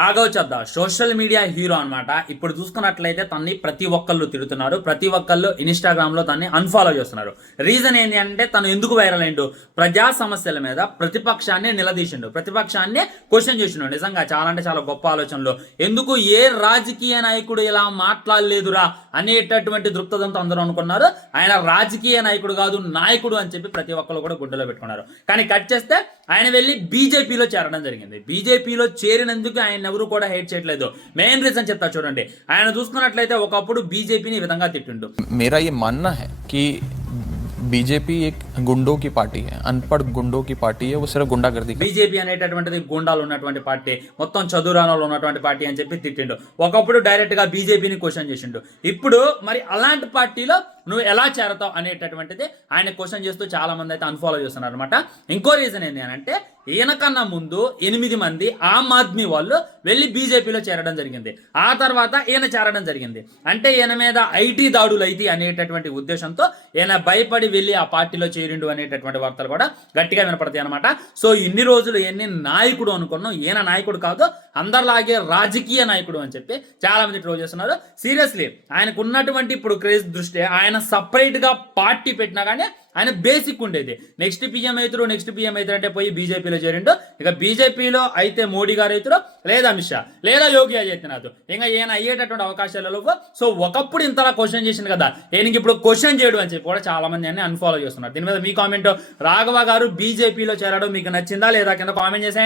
Raghav Chadha social media hero అన్నమాట. ఇప్పుడు చూసుకున్నట్లయితే తన్ని ప్రతి ఒక్కళ్ళు తిడుతున్నారు, ప్రతి ఒక్కళ్ళు ఇన్స్టాగ్రామ్ లో తన్ని అన్ఫాలో చేస్తున్నారు. రీజన్ ఏంటి అంటే తను ఎందుకు వైరల్ అయిండు, ప్రజా సమస్యల మీద ప్రతిపక్షాన్ని నిలదీసిండు, ప్రతిపక్షాన్ని క్వశ్చన్ చేసిండు. నిజంగా చాలా అంటే చాలా గొప్ప ఆలోచనలు. ఎందుకు ఏ రాజకీయ నాయకుడు ఇలా మాట్లాడలేదురా అనేటటువంటి దృక్పథంతో అందరూ అనుకున్నారు. ఆయన రాజకీయ నాయకుడు కాదు, నాయకుడు అని చెప్పి ప్రతి ఒక్కరు కూడా గుడ్డలో పెట్టుకున్నారు. కానీ కట్ చేస్తే ఆయన వెళ్ళి బీజేపీలో చేరడం జరిగింది. బీజేపీలో చేరినందుకు ఆయన ఎవరు కూడా హేట్ చేయట్లేదు. మెయిన్ రీజన్ చెప్తా చూడండి. ఆయన చూసుకున్నట్లయితే ఒకప్పుడు బీజేపీని ఈ విధంగా తిట్టిండు. मेरा ये मानना है कि बीजेपी एक गुंडों की पार्टी है, अनपढ़ गुंडों की पार्टी है, वो सिर्फ गुंडागर्दी। బీజేపీ అనేటటువంటిది గుండాలు ఉన్నటువంటి పార్టీ, మొత్తం చదువురానాలు ఉన్నటువంటి పార్టీ అని చెప్పి తిట్టిండు. ఒకప్పుడు డైరెక్ట్ గా బీజేపీని క్వశ్చన్ చేసిండు. ఇప్పుడు మరి అలాంటి పార్టీలో నువ్వు ఎలా చేరతావు అనేటటువంటిది ఆయన క్వశ్చన్ చేస్తూ చాలా మంది అయితే అన్ఫాలో చేస్తున్నారు అనమాట. ఇంకో రీజన్ ఏంటి అని అంటే ఈయన కన్నా ముందు 8 మంది ఆమ్ ఆద్మీ వాళ్ళు వెళ్ళి బీజేపీలో చేరడం జరిగింది. ఆ తర్వాత ఈయన చేరడం జరిగింది. అంటే ఈయన మీద ఐటీ దాడులు అయితే అనేటటువంటి ఉద్దేశంతో ఈయన భయపడి వెళ్ళి ఆ పార్టీలో చేరిండు అనేటటువంటి వార్తలు కూడా గట్టిగా వినపడతాయి అనమాట. సో ఇన్ని రోజులు ఎన్ని నాయకుడు అనుకున్నాం, ఈయన నాయకుడు కాదు, అందరిలాగే రాజకీయ నాయకుడు అని చెప్పి చాలా మంది ట్రోల్ చేస్తున్నారు. సీరియస్లీ ఆయనకు ఉన్నటువంటి ఇప్పుడు క్రేజ్ దృష్టి ఆయన సపరేట్ గా పార్టీ పెట్టినా కానీ ఆయన బేసిక్ ఉండేది నెక్స్ట్ పిఎం అవుతారు అంటే పోయి బీజేపీలో చేరిండు. ఇక బీజేపీలో అయితే మోడీ గారు అవుతారు, లేదా అమిత్ షా, లేదా యోగి ఆదిత్యనాథ్, ఇంకా ఈయన అయ్యేటటువంటి అవకాశాలు లేవు. సో ఒకప్పుడు ఇంతలా క్వశ్చన్ చేసింది కదా, ఈయనకి ఇప్పుడు క్వశ్చన్ చేయడం అని చెప్పి కూడా చాలా మంది అన్ని అన్ఫాలో చేస్తున్నారు. దీని మీద మీ కామెంట్, రాఘవ గారు బీజేపీలో చేరడం మీకు నచ్చిందా లేదా కింద కామెంట్ చేసేయండి.